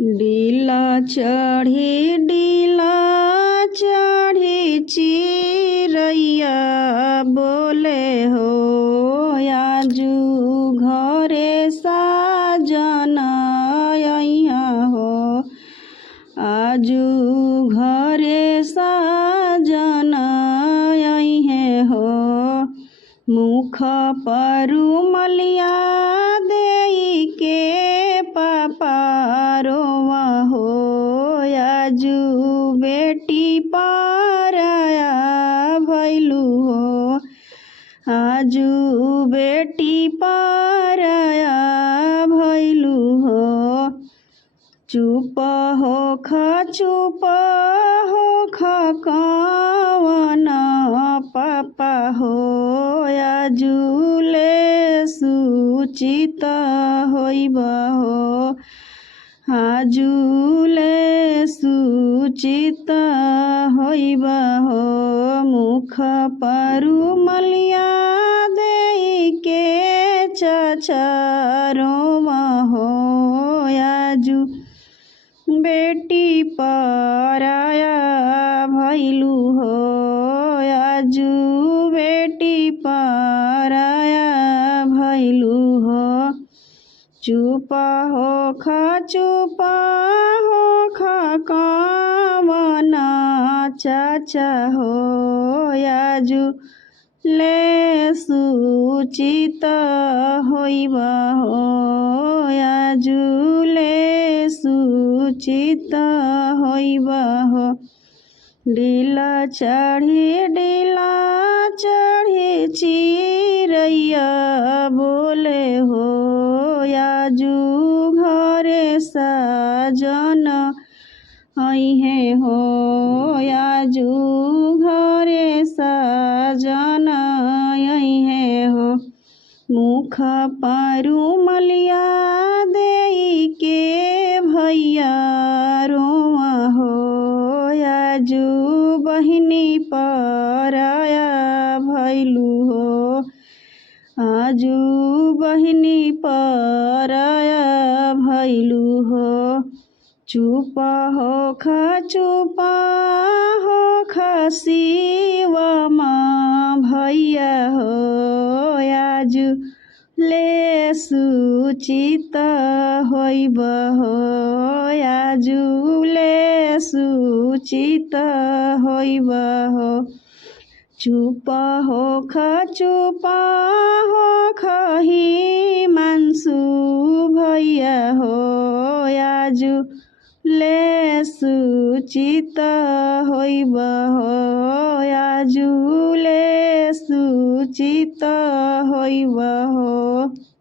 डीला चढ़ी चिरैया बोले हो आजू घरे साजन अइहा हो। आजू घरे साजन अइहे हो। मुख पर रुमलिया देई के पापा रोवा हो। आजू बेटी पराया भइलू हो। आजू बेटी पराया भइलू हो। चुप होख कवन पापा हो। आजुले सूचित होइब हो। आजुले सूचित होइब हो। मुख पर रुमलिया देई के चचरोवा हो। आजू बेटी पराया भइलू हो। आजू बेटी पराया भइलू हो। चुप होख कवन चाचा हो। आजू ले सूचित होइब हो। आजू ले सूचित होइब हो। डीला चढ़ी चिरैया बोले हो। आजू घरे साजन अइहे हो। आजू घरे साजन अइहे हो। मुख पर रुमलिया देई के भैया रोवा हो। आजू बहिनी पराया भइलू हो। आजू बहिनी पराया भइलू हो। चुप होख शिवमा भैया हो। आजू ले सूचित होइब हो। आजू ले सूचित होइब हो। चुप होख हिमांशु भैया हो। आजू ले सूचित होइब हो। आजू ले सूचित होइब हो।